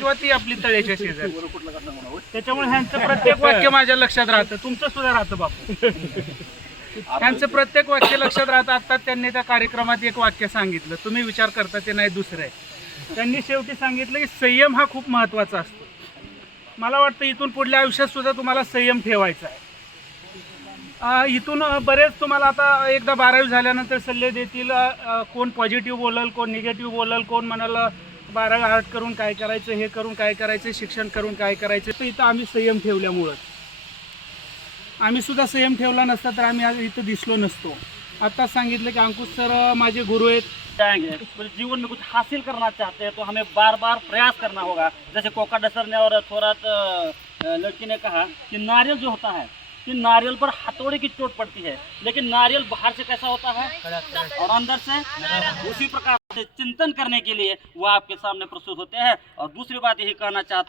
किंवा ती आपली तळ्याच्या शेजारी. त्याच्यामुळे ह्यांचं प्रत्येक वाक्य माझ्या लक्षात राहतं, तुमचं सुद्धा राहतं बापू. ह्यांचं प्रत्येक वाक्य लक्षात राहतं. आता त्यांनी त्या कार्यक्रमात एक वाक्य सांगितलं, तुम्ही विचार करता ते नाही, दुसरं आहे. त्यांनी शेवटी सांगितलं की संयम हा खूप महत्त्वाचा असतो. मला वाटतं इथून पुढल्या आयुष्यात सुद्धा तुम्हाला संयम ठेवायचा आहे. इथून बरेच तुम्हाला आता एकदा 12वी झाल्यानंतर सल्ले देतील, कोण पॉझिटिव्ह बोलल, कोण निगेटिव्ह बोलल, कोण म्हणाला 12वी आर्ट करून काय करायचं, हे करून काय करायचं, शिक्षण करून काय करायचं. तर इथं आम्ही संयम ठेवल्यामुळं, आम्ही सुद्धा संयम ठेवला नसता तर आम्ही आज इथं दिसलो नसतो. आता सांगितलं की अंकुश सर माझे गुरु आहेत. जाएंगे जीवन में कुछ हासिल करना चाहते हैं तो हमें बार बार प्रयास करना होगा. जैसे कोकाडा सर ने और थोरात लड़की ने कहा कि नारियल जो होता है कि नारियल पर हथौड़े की चोट पड़ती है, लेकिन नारियल बाहर से कैसा होता है और अंदर से उसी प्रकार से चिंतन करने के लिए वो आपके सामने प्रस्तुत होते हैं. और दूसरी बात यही कहना चाहता